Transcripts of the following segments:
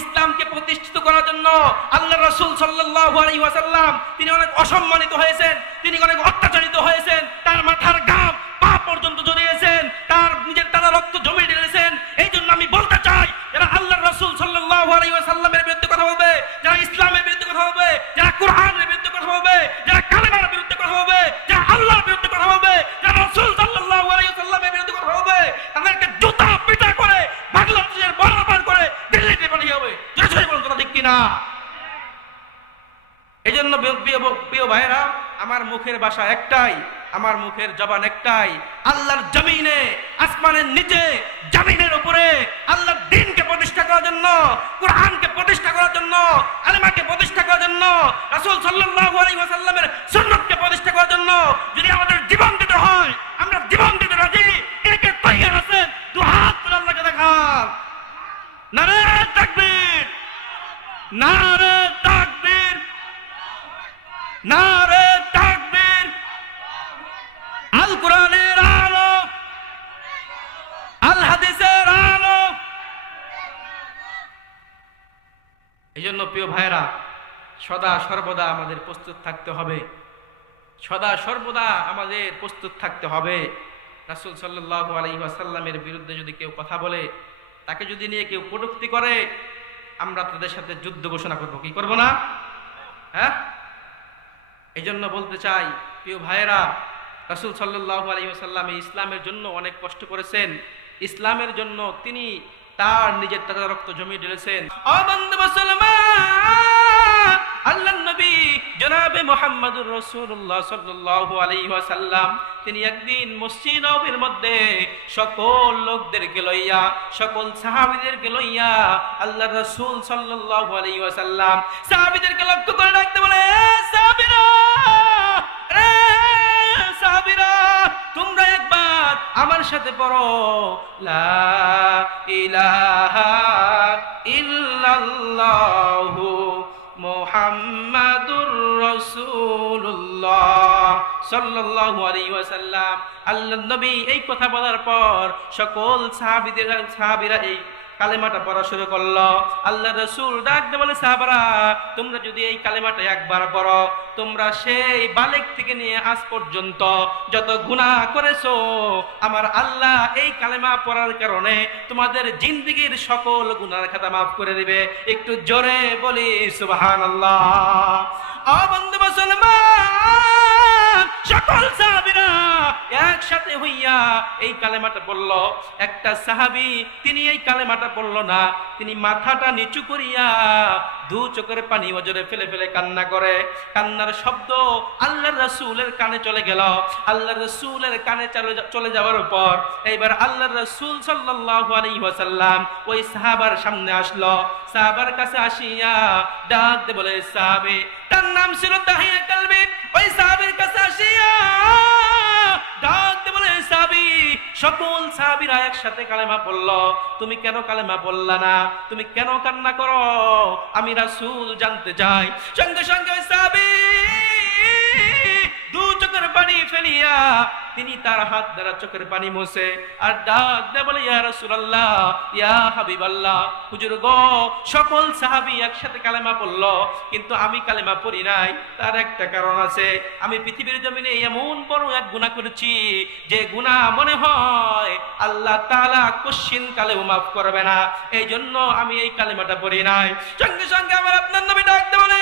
ইসলামকে প্রতিষ্ঠিত করার জন্য আল্লাহ রসুল সাল্লাহ আলাইহি ওয়াসাল্লাম তিনি অনেক অসম্মানিত হয়েছেন, তিনি অনেক অত্যাচারিত হয়েছেন, তার মাথার গাম কিনা এই জন্য প্রিয় ভাইরা আমার মুখের ভাষা একটাই, আমার মুখের জবান একটাই। আল্লাহর জমিনে, আসমানের নিচে, জমিনের উপরে আল্লাহর দিনকে প্রতিষ্ঠা করার জন্য, কোরআনকে প্রতিষ্ঠা করার জন্য, আলেমাকে প্রতিষ্ঠা করার জন্য, রাসূল সাল্লাল্লাহু আলাইহি ওয়াসাল্লামের সুন্নাতকে প্রতিষ্ঠা করার জন্য যদি আমাদের জীবন দিতে হয়, আমরা জীবন দিতে রাজি কে কে তৈরি আছেন দু হাত আল্লাহকে দেখান নারে তাকবীর নারে তাকবীর নারে তাকবীর। আল কোরআনের আলো, আল হাদিসের আলো। এই জন্য প্রিয় ভাইরা সদা সর্বদা আমাদের প্রস্তুত থাকতে হবে। সদা সর্বদা আমাদের প্রস্তুত থাকতে হবে। রাসূল সাল্লাল্লাহু আলাইহি বিরুদ্ধে যদি কেউ কথা বলে, তাকে যদি নিয়ে কেউ কটুক্তি করে আমরা তাদের সাথে যুদ্ধ ঘোষণা করব। কি করব না? হ্যাঁ? এই জন্য বলতে চাই, প্রিয় ভাইয়েরা, রাসুল সাল্লাহ এই ইসলামের জন্য অনেক কষ্ট করেছেন। ইসলামের জন্য তিনি তার নিজের তাজা রক্ত জমিয়ে ঢেলেছেন। মুসলমান! আল্লাহ নবী জনাবে মোহাম্মদুর রাসূলুল্লাহ সাল্লাল্লাহু আলাইহি ওয়াসাল্লাম। তিনি একদিন মসজিদ মধ্যে সকল লোকদেরকে লইয়া, সকল সাহাবীদেরকে লইয়া আল্লাহ রাসূল সাল্লাল্লাহু আলাইহি ওয়াসাল্লাম। সাহাবীদেরকে লক্ষ্য করে ডাকতে বলে, "এ সাহাবীরা! রে তোমরা একবার আমার সাথে পড়ো। লা ইলাহা ইল্লাল্লাহু রাসূলুল্লাহ সাল্লাল্লাহু ওয়াসাল্লাম আল্লাহর নবী এই কথা বলার পর সকল সাহাবীদের সাহাবীরা এই কালেমাটা পড়া শুরু করল। আল্লাহ রসুল ডাকতে বলে, সাহাবারা, তোমরা যদি এই কালেমাটা একবার পড়ো, তোমরা সেই বালেক থেকে নিয়ে আজ পর্যন্ত যত গুনাহ করেছ, আমার আল্লাহ এই কালেমা পড়ার কারণে তোমাদের জিন্দিগির সকল গুনার খাতা মাফ করে দিবে। একটু জোরে বলি সুবাহান আল্লাহ অবন্ধু মুসলমান সকল সাহাবীরা একসাথে হইয়া এই কালেমাটা বলল। একটা সাহাবী, তিনি এই কালেমাটা বলল না, তিনি মাথাটা নিচু করিয়া দু চোখের পানি ফেলে ফেলে কান্না করে। কান্নার শব্দ আল্লাহ রসুলের কানে চলে গেল। আল্লাহ রসুলের কানে চলে যাওয়ার পর এইবার আল্লাহ রসুল ওই সাহাবার সামনে আসলো। সাহাবার কাছে আসিয়া ডাক দে বলে তার নাম ছিল তাহিয়া ওই সাহাবীর কাছে আসিয়া সকল সাহাবিরা একসাথে কালেমা পড়ল। তুমি কেন কালেমা পড়লা না? তুমি কেন কান্না করো? আমি রাসূল জানতে চাই। সঙ্গে সঙ্গে সাহাবী দু চোখের পানি ফেলিয়া তিনি তার হাত দ্বারা চোখের পানি মোছে আর ডাক দে বলে, ইয়া রাসূলুল্লাহ, ইয়া হাবিবাল্লাহ। হুজুর গো, সকল সাহাবী একসাথে কালেমা পড়ল, কিন্তু আমি কালেমা পড়ি নাই। তার একটা কারণ আছে, আমি পৃথিবীর জমিনে এমন বড় এক গুনাহ করেছি, যে গুনাহ মনে হয় আল্লাহ তাআলা কোশ্চিন কালেও মাফ করবে না। এই জন্য আমি এই কালেমাটা পড়ি নাই। সঙ্গে সঙ্গে আমার আপনার নবী ডাক দে বলে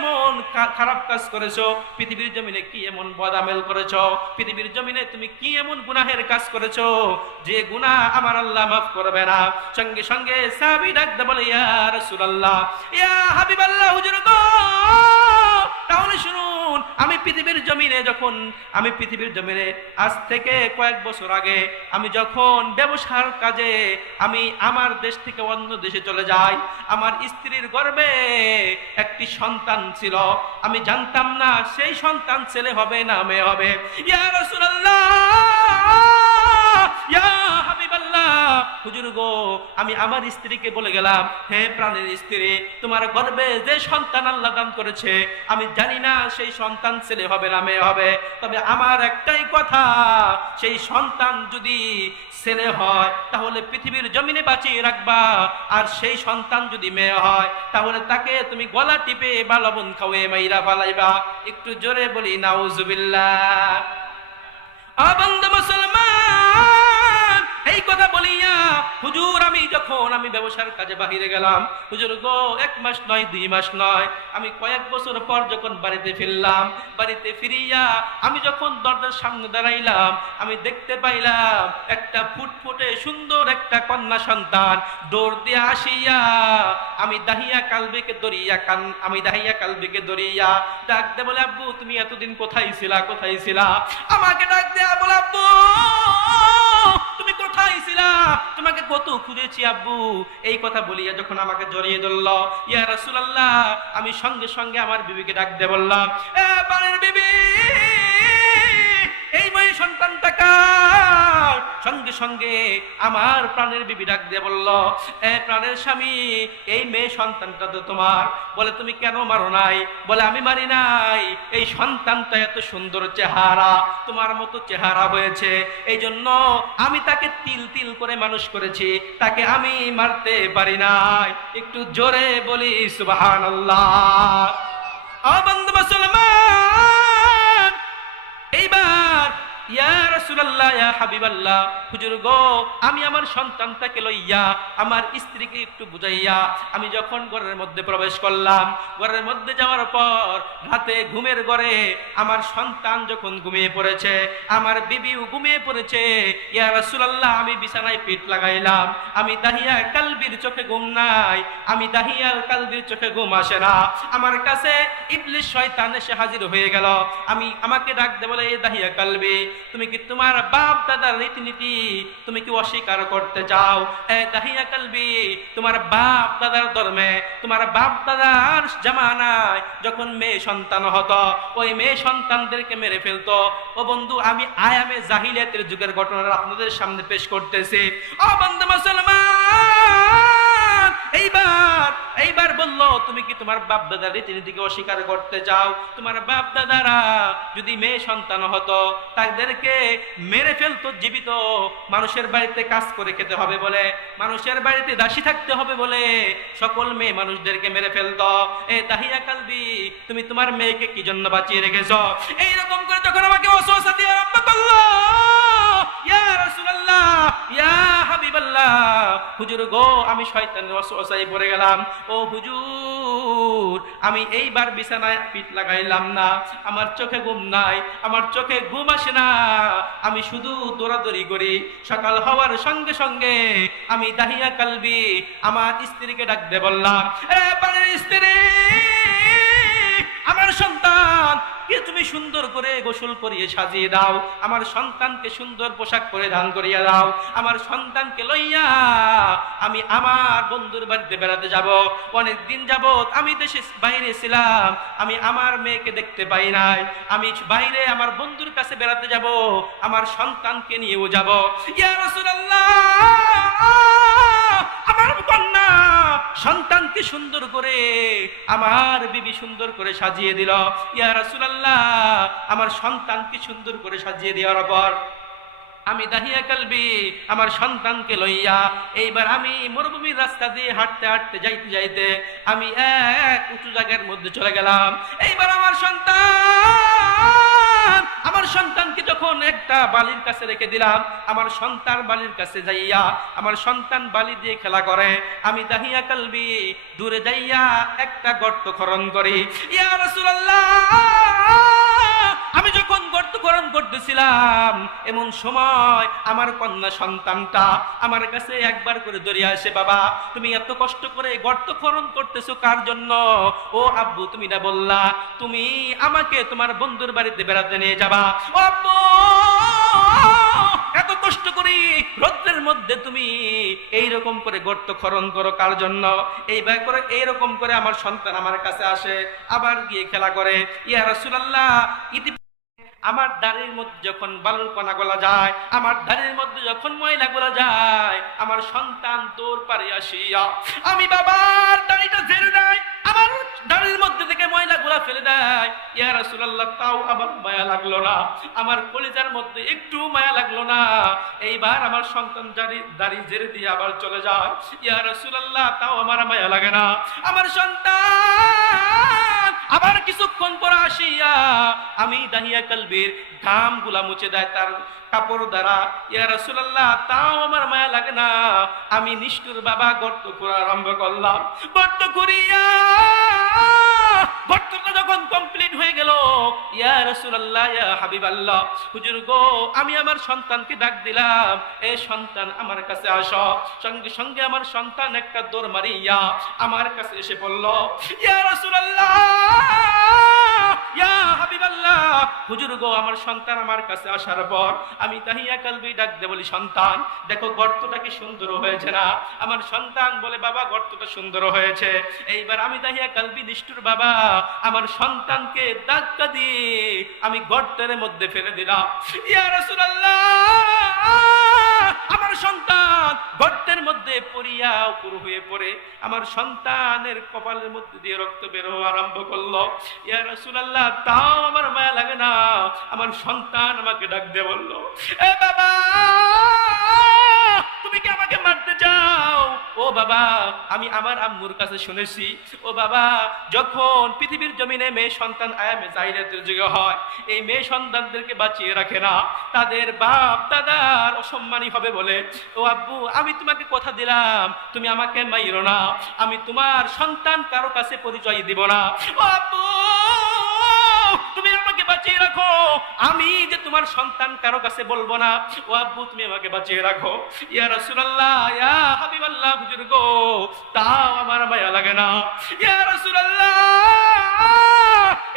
এমন খারাপ কাজ করেছ? পৃথিবীর জমিনে কি এমন বদামেল করেছ? পৃথিবীর জমিনে তুমি কি এমন গুনাহের কাজ করেছ? যে গুনাহ আমার আল্লাহ মাফ করবে না। সঙ্গে সঙ্গে সাহাবী ডাকতে বলে, ইয়া রাসূলুল্লাহ, ইয়া হাবিবাল্লাহ, হুজুর গো, তাহলে শুনুন আমি পৃথিবীর জমিনে যখন, আমি পৃথিবীর জমিনে আজ থেকে কয়েক বছর আগে আমি যখন ব্যবসার কাজে আমি আমার দেশ থেকে অন্য দেশে চলে যাই, আমার স্ত্রীর গর্বে একটি সন্তান ছিল। আমি জানতাম না সেই সন্তান ছেলে হবে না মেয়ে হবে। ইয়া রাসূলুল্লাহ! হুজুর গো, আমি আমার স্ত্রীকে বলে গেলাম, হে প্রাণের স্ত্রী, তোমার গর্বে যে সন্তান আল্লাহ দান করেছে, আমি জানি না সেই সন্তান ছেলে হবে না মেয়ে হবে, তবে আমার একটাই কথা, সেই সন্তান যদি ছেলে হয়, তাহলে পৃথিবীর জমিনে বাঁচিয়ে রাখবা, আর সেই সন্তান যদি মেয়ে হয়, তাহলে তাকে তুমি গলা টিপে বা লবণ খাওয়ে মাইরা ফালাইবা। একটু জোরে বলি, নাউজুবিল্লাহ। আবন্ধ মুসলমান! কথা বলিয়া, হুজুর, আমি যখন, আমি ব্যবসার কাজে বাহিরে গেলাম, হুজুর গো, এক মাস নয়, দুই মাস নয়, আমি কয়েক বছর পর যখন বাড়িতে ফিরলাম, বাড়িতে ফিরিয়া আমি যখন দরজার সামনে দাঁড়াইলাম, আমি দেখতে পাইলাম একটা ফুটফুটে সুন্দর একটা কন্যা সন্তান দৌড় দিয়ে আসিয়া, আমি দাহিয়া কালবেকে দরিয়া কান, আমি দাহিয়া কালবেকে দরিয়া ডাক দে বলে, আব্বু, তুমি এতদিন কোথায় ছিলা কোথায় ছিলা? আমাকে ডাক দেয়া বলে, আব্বু তোমাকে কত খুঁজেছি আব্বু। এই কথা বলিয়া যখন আমাকে জড়িয়ে ধরল, ইয়া রাসূলুল্লাহ, আমি সঙ্গে সঙ্গে আমার বিবিকে ডাক দে বললাম বিবি! সন্তানটা সঙ্গে সঙ্গে আমার প্রাণের বিবি ডাক দিয়ে বলল প্রাণের স্বামী, এই মেয়ে সন্তানটা তো তোমার। বলে, তুমি কেন মারো নাই? বলে, আমি মারি নাই। এই সন্তানটা এত সুন্দর চেহারা, তোমার মতো চেহারা হয়েছে। এই জন্য আমি তাকে তিল তিল করে মানুষ করেছি। তাকে আমি মারতে পারি নাই। একটু জোরে বলি সুবাহান আল্লাহ মুসলমান! ইয়া রাসূলুল্লাহ, ইয়া হাবিবাল্লাহ গো, আমি আমার সন্তানটাকে লইয়া, আমার স্ত্রীকে একটু বুঝাইয়া, আমি যখন ঘরের মধ্যে প্রবেশ করলাম, ঘরের মধ্যে যাওয়ার পর রাতে ঘুমের ঘরে আমার সন্তান যখন ঘুমিয়ে পড়েছে, আমার বিবিও ঘুমিয়ে পড়েছে, ইয়া রাসূলুল্লাহ, আমি বিছানায় পিঠ লাগাইলাম, আমি দাহিয়া কালবির চোখে ঘুম নাই, আমি দাহিয়ার কালবির চোখে ঘুম আসে না, আমার কাছে ইবলিশ শয়তান এসে হাজির হয়ে গেল, আমি আমাকে ডাক দে বলে দাহিয়া কালবি। তুমি কি তোমার বাপ দাদার রীতিনীতি তুমি কি অস্বীকার করতে চাও? দাহিয়া কালবি, তোমার বাপ দাদার ধর্মে, তোমার বাপ দাদার জামানায় যখন মেয়ে সন্তান হতো, ওই মেয়ে সন্তানদেরকে মেরে ফেলতো। ও বন্ধু, আমি আয়ামে জাহিলিয়াতের যুগের ঘটনা আপনাদের সামনে পেশ করতেছি। ও বন্ধু মুসলমান, এইবার এইবার বলল, তুমি কি তোমার বাপ দাদার রীতিনীতিকে অস্বীকার করতে চাও? তোমার বাপ দাদারা যদি মেয়ে সন্তান হতো, তাদেরকে মেরে ফেলতো, জীবিত মানুষের বাড়িতে কাজ করে খেতে হবে বলে, মানুষের বাড়িতে দাসী থাকতে হবে বলে সকল মেয়ে মানুষদেরকে মেরে ফেলতো। এ তাহিয়া কালবি, তুমি তোমার মেয়েকে কি জন্য বাঁচিয়ে রেখেছ? এইরকম করে যখন আমাকে অসহসা দিয়ে আরম্ভ ইয়া রাসূলুল্লাহ, ইয়া হুজুর গো, আমি পড়ে গেলাম। ও হুজুর, আমি এইবার বিছানায় লাগাইলাম না। আমার চোখে ঘুম নাই, আমার চোখে ঘুম আসে না। আমি শুধু দৌড়াদৌড়ি করি। সকাল হওয়ার সঙ্গে সঙ্গে আমি দাহিয়া কালবি আমার স্ত্রীকে ডাকতে বললাম স্ত্রী, আমার সন্তান কে তুমি সুন্দর করে গোসল করিয়ে সাজিয়ে দাও। আমার সন্তানকে সুন্দর পোশাক পরিধান করিয়া দাও। আমার সন্তানকে লইয়া আমি আমার বন্ধুর বাড়িতে বেড়াতে যাব। অনেক দিন যাবত আমি দেশে বাইরে ছিলাম। আমি আমার মেয়েকে দেখতে পাই নাই। আমি বাইরে আমার বন্ধুর কাছে বেড়াতে যাব। আমার সন্তানকে নিয়েও যাব। ইয়া রাসূলুল্লাহ! সন্তানকে সুন্দর করে, আমার বিবি সুন্দর করে সাজিয়ে দিল। ইয়া রাসূলুল্লাহ, আমার সন্তানকে সুন্দর করে সাজিয়ে দেওয়ার পর আমি দাহিয়া কালবি, আমার সন্তানকে লইয়া এইবার আমি মরুভূমির রাস্তা দিয়ে হাঁটতে হাঁটতে যাইতে যাইতে আমি এক উঁচু জায়গার মধ্যে চলে গেলাম। এইবার আমার সন্তান আমার সন্তানকে যখন একটা বালির কাছে রেখে দিলাম, আমার সন্তান বালির কাছে যাইয়া, আমার সন্তান বালি দিয়ে খেলা করে, আমি দাহিয়া কালবি দূরে যাইয়া একটা গর্ত খরণ করি। ইয়া রাসূলুল্লাহ! আমি যখন গর্ত খনন করতেছিলাম, এমন সময় আমার কন্যা সন্তানটা আমার কাছে একবার করে দরিয়া আসে বাবা, তুমি এত কষ্ট করে গর্ত খনন করতেছো কার জন্য? ও আব্বু, তুমি না বললা, তুমি আমাকে তোমার বন্ধুর বাড়িতে বেড়াতে নিয়ে যাবা। আব্বু, এত কষ্ট করি রৌদ্রের মধ্যে তুমি এই রকম করে গর্ত খনন করো কার জন্য? এইবার করে, এইরকম করে আমার সন্তান আমার কাছে আসে, আবার গিয়ে খেলা করে। ইয়া রাসূলুল্লাহ, ইতি আমার দাড়ির মধ্যে যখন বালুর কণা গলা যায়, আমার দাড়ির মধ্যে যখন ময়লা গলা যায়, আমার সন্তান তোর পারে আসিয়া, আমি বাবার দাড়িটা ঝেড়ে দেয় আমার দাড়ির মধ্যে থেকে ময়লা গুলা ফেলে দেয় ইয়া রাসূলুল্লাহ, তাও আমার মায়া লাগল না, আমার কলিজার মধ্যে একটু মায়া লাগল না। এইবার আমার সন্তান দাড়ি দাড়ি ঝেড়ে দিয়ে আবার চলে যায়। ইয়া রাসূলুল্লাহ, তাও আমার মায়া লাগে না। আমার সন্তান আবার কিছুক্ষণ পর আসিয়া আমি দাহিয়া কালবির ঘামগুলা মুছে দেয়, তার কাপড় দ্বারা, ইয়া রাসূলুল্লাহ, তাও আমার মায়া লাগে না। আমি নিষ্ঠুর বাবা, গর্ত করা আরম্ভ করলাম। গর্ত করিয়া গর্তটা যখন কমপ্লিট হয়ে গেল। ইয়া রাসূলুল্লাহ, ইয়া হাবিবাল্লাহ। হুজুর গো, আমি আমার সন্তানকে ডাক দিলাম। এ সন্তান আমার কাছে আসো। সঙ্গে সঙ্গে আমার সন্তান একটা দৌড় মারিয়া আমার কাছে এসে বলল, ইয়া রাসূলুল্লাহ হাবিবাল্লাহ, হুজুর গো, আমার সন্তান আমার কাছে আসার পর আমি তাহিয়া কালবি বলি, সন্তান, দেখো গর্তটা কি সুন্দর হয়েছে না? আমার সন্তান বলে, বাবা, গর্তটা সুন্দর হয়েছে। এইবার আমি তাহিয়া কালবি নিষ্ঠুর বাবা, আমার সন্তানকে ধাক্কা দিয়ে আমি গর্তের মধ্যে ফেলে দিলাম। ইয়া আমার সন্তান গর্তের মধ্যে পড়িয়া উপর হয়ে পড়ে। আমার সন্তানের কপালের মধ্যে দিয়ে রক্ত বেরো আরম্ভ করল। ইয়া রাসূলুল্লাহ, তাও আমার মায়া লাগে না। আমার সন্তান আমাকে ডাক দিয়ে বলল, এ বাবা বাবা, আমি আমার আম্মুর কাছে শুনেছি। ও বাবা, যখন পৃথিবীর জমিনে মেয়ে সন্তান আয়ামে জাহিরাতের যুগে হয়, এই মেয়ে সন্তানদেরকে বাঁচিয়ে রাখে না। তাদের বাপ, দাদার অসম্মানী হবে বলে, ও আব্বু, আমি তোমাকে কথা দিলাম, তুমি আমাকে মাইরো না। আমি তোমার সন্তান কারও কাছে পরিচয় দিব না। ও আব্বু! বাঁচিয়ে রাখো। আমি যে তোমার সন্তান কারও কাছে বলব না। ও আব্বু, তুমি আমাকে বাঁচিয়ে রাখো। ইয়া রাসূলুল্লাহ, ইয়া হাবিবাল্লাহ হুজুর গো তাও আমার মায়া লাগে না। ইয়া রাসূলুল্লাহ,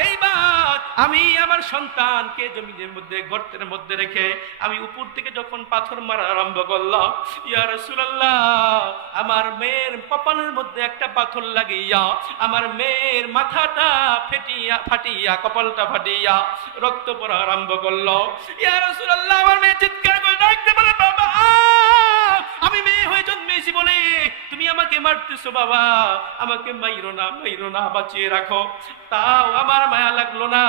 এইবার আমি আমার সন্তানকে জমিনের মধ্যে, গর্তের মধ্যে রেখে আমি উপর থেকে যখন পাথর মারা আরম্ভ করলাম, ইয়া রাসূলুল্লাহ, আমার মেয়ের কপালের মধ্যে একটা পাথর লাগিয়া, আমার মেয়ের মাথাটা ফেটিয়া, ফাটিয়া, কপালটা ফাটিয়া রক্ত পড়া আরম্ভ করল। ইয়া রাসূলুল্লাহ, আমার মেয়ে চিৎকার করে ডাকতে বলে, বাবা, আমি মেয়ে হয়ে জন্মেছি বলে তুমি আমাকে মারতেছো, বাবা। আমাকে মাইরো না মাইরো না, বাঁচিয়ে রাখো। তাও আমার মায়া লাগল না।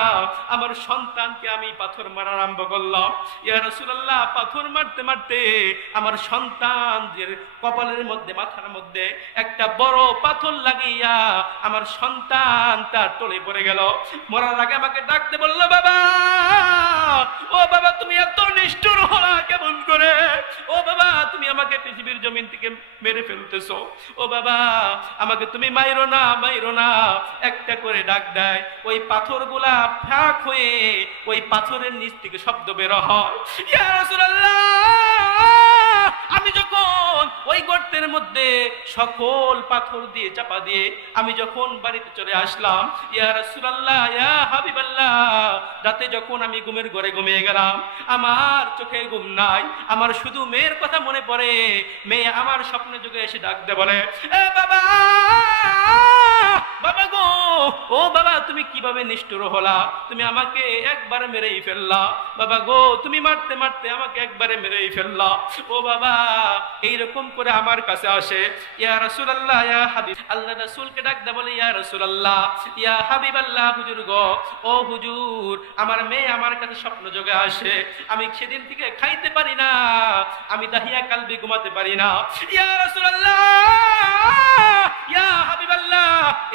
আমার সন্তানকে আমি পাথর মারা আরম্ভ করলাম। ইয়া রাসূলুল্লাহ, পাথর মারতে মারতে আমার সন্তানদের কপালের মধ্যে, মাথার মধ্যে একটা বড় পাথর লাগিয়া আমার সন্তান তার টলে পড়ে গেল। মরার আগে আমাকে ডাকতে বলল, বাবা, ও বাবা, তুমি এত নিষ্ঠুর হলা কেমন করে? ও বাবা, তুমি আমাকে পৃথিবীর জমিন থেকে মেরে ফেলতেছো। ও বাবা, আমাকে তুমি মাইরো না মাইরো না। একটা করে ডাক দেয়, ওই পাথরগুলা ফাঁক হয়ে ওই পাথরের নিচ থেকে শব্দ বের হয়। আমি যখন ওই গর্তের মধ্যে সকল পাথর দিয়ে চাপা দিয়ে আমি যখন বাড়িতে চলে আসলাম, ইয়া রাসূলুল্লাহ, ইয়া হাবিবাল্লাহ, রাতে যখন আমি ঘুমের ঘরে ঘুমিয়ে গেলাম, আমার চোখে ঘুম নাই, আমার শুধু মেয়ের কথা মনে পড়ে, মেয়ে আমার স্বপ্নে যুগে এসে ডাকতে বলে, এ বাবা বাবা ও বাবা, তুমি কীভাবে নিষ্ঠুর হলা? তুমি আমাকে একবারে মেরেই ফেললা। বাবা গো, তুমি মারতে মারতে আমাকে একবারে মেরেই ফেললা। ও বাবা, এইরকম করে আমার কাছে আসে। ইয়া রাসূলুল্লাহ, ইয়া হাবিব আল্লাহ রাসূলকে ডাক দে, বলে, ইয়া রাসূলুল্লাহ, ইয়া হাবিবাল্লাহ, হুজুর গো। ও হুজুর, আমার মেয়ে আমার কাছে স্বপ্ন যোগে আসে। আমি সেদিন থেকে খাইতে পারি না, আমি দাহিয়া কালবি ঘুমাতে পারি না। ইয়া রাসূলুল্লাহ ইয়া হাবিবাল্লাহ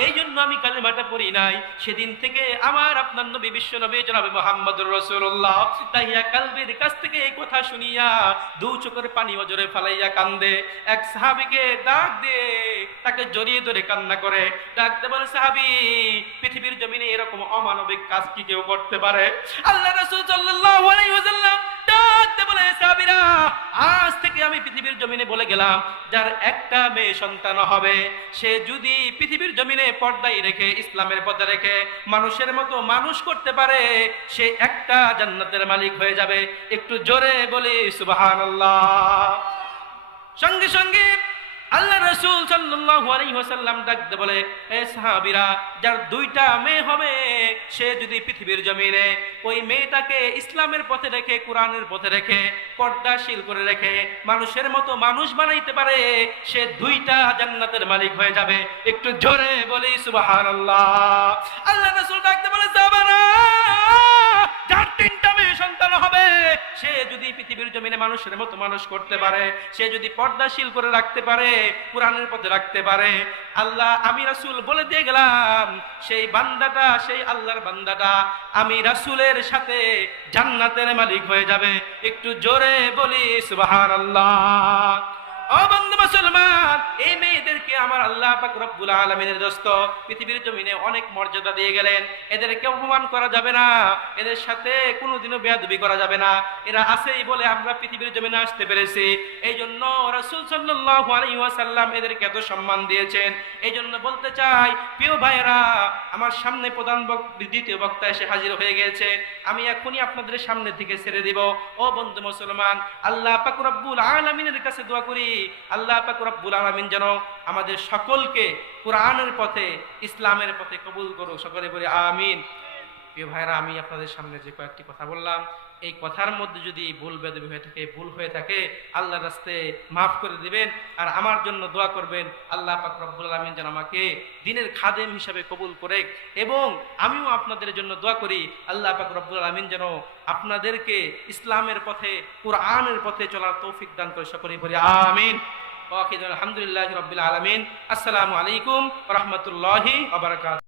এই জন্য আমি কালেমাটা পড়ি নাই। সেদিন থেকে আমার আপনার নবী, বিশ্ব নবী জনাবে মোহাম্মদুর রাসূলুল্লাহ। তাহিয়া কালবির কাছ থেকে এই কথা শুনিয়া দু চোখের পানি অজরে ফালাইয়া কান্দে। এক সাহাবীকে ডাক দে, তাকে জড়িয়ে ধরে কান্না করে। ডাক দে বলে, সাহাবী, পৃথিবীর জমিনে এরকম অমানবিক কাজ কি কেউ করতে পারে? আল্লাহ রাসূল সাল্লাল্লাহু আজ থেকে আমি পৃথিবীর জমিনে বলে গেলাম, যার একটা মেয়ে সন্তান হবে, সে যদি পৃথিবীর জমিনে পর্দায় রেখে, ইসলামের পথে রেখে, মানুষের মতো মানুষ করতে পারে, সে একটা জান্নাতের মালিক হয়ে যাবে। একটু জোরে বলি সুবাহ সঙ্গে সঙ্গে আল্লাহ রসুল ওয়াসাল্লাম ডাকতে বলে, এ সাহাবীরা, যার দুইটা মেয়ে হবে, সে যদি পৃথিবীর জমিনে ওই মেয়েটাকে ইসলামের পথে রেখে, কোরআনের পথে রেখে, পর্দাশীল করে রেখে, মানুষের মতো মানুষ বানাইতে পারে, সে দুইটা জান্নাতের মালিক হয়ে যাবে। একটু জোরে বলি, সুবহানাল্লাহ। আল্লাহ রসুল ডাকতে বলে তিনটা মেয়ে সন্তান হবে, সে যদি পৃথিবীর জমিনে মানুষের মতো মানুষ করতে পারে, সে যদি পর্দাশীল করে রাখতে পারে, কোরআনের পথে রাখতে পারে, আল্লাহ আমি রাসুল বলে দিয়ে গেলাম, সেই বান্দাটা, সেই আল্লাহর বান্দাটা আমি রাসুলের সাথে জান্নাতের মালিক হয়ে যাবে। একটু জোরে বলি বাহার ও এই আমার জন্য সম্মান দিয়েছেন। এই জন্য বলতে চাই, প্রিয় ভাইয়েরা, আমার সামনে প্রধান দ্বিতীয় বক্তা এসে হাজির হয়ে গেছে। আমি এখনই আপনাদের সামনে থেকে ছেড়ে দিব। ও বন্ধু মুসলমান, আল্লাহ পাক রব্বুল আলামিনের কাছে দোয়া করি। আল্লাহ পাক রব্বুল আলামিন যেন আমাদের সকলকে কোরআনের পথে, ইসলামের পথে কবুল করুক। সকলে বলে আমিন। প্রিয় ভাইরা আমি আপনাদের সামনে যে কয়েকটি কথা বললাম এই কথার মধ্যে যদি ভুল বেদবি হয়ে থাকে ভুল হয়ে থাকে আল্লাহ রাস্তে মাফ করে দিবেন আর আমার জন্য দোয়া করবেন, আল্লাহ পাক রব্বুল আলমিন যেন আমাকে দিনের খাদেম হিসাবে কবুল করে এবং আমিও আপনাদের জন্য দোয়া করি, আল্লাহ পাক রব্বুল আলমিন যেন আপনাদেরকে ইসলামের পথে, কোরআনের পথে চলার তৌফিক দান করে সকলে বলি আমিন। আলহামদুলিল্লাহ রবিল আলমিন। আসসালামু আলাইকুম রহমতুল্লাহি আবরকাত